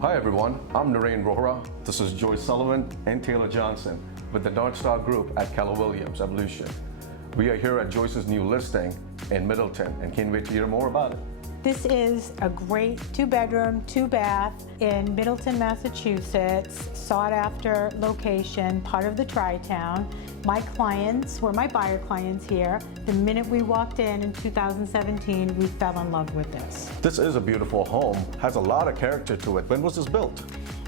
Hi everyone, I'm Narain Rohra. This is Joyce Sullivan and Taylor Johnson with the North Star Group at Keller Williams Evolution. We are here at Joyce's new listing in Middleton and can't wait to hear more about it. This is a great 2-bedroom, 2-bath in Middleton, Massachusetts, sought-after location, part of the Tri-Town. My clients were my buyer clients here. The minute we walked in 2017, we fell in love with this. This is a beautiful home, has a lot of character to it. When was this built?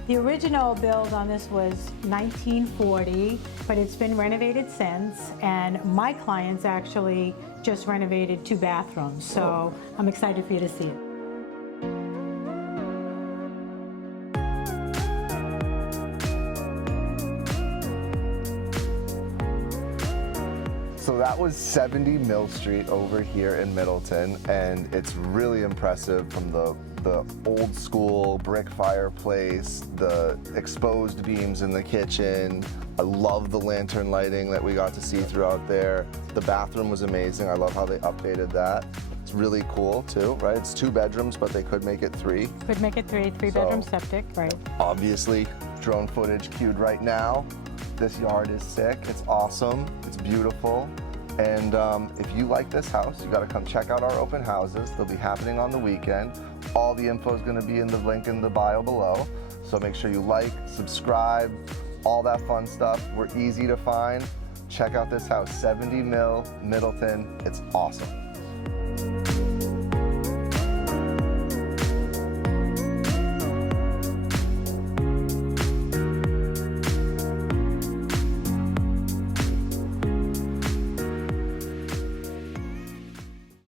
The original build on this was 1940, but it's been renovated since, and my clients actually just renovated 2 bathrooms, so I'm excited for you to see it. So that was 70 Mill Street over here in Middleton, and it's really impressive from the old school brick fireplace, the exposed beams in the kitchen. I love the lantern lighting that we got to see throughout there. The bathroom was amazing. I love how they updated that. It's really cool too, right? It's 2 bedrooms, but they could make it 3. Could make it 3-bedroom septic, right? Obviously, drone footage queued right now. This yard is sick. It's awesome. It's beautiful. And if you like this house, you got to come check out our open houses. They'll be happening on the weekend. All the info is going to be in the link in the bio below. So make sure you like, subscribe, all that fun stuff. We're easy to find. Check out this house, 70 Mill, Middleton. It's awesome.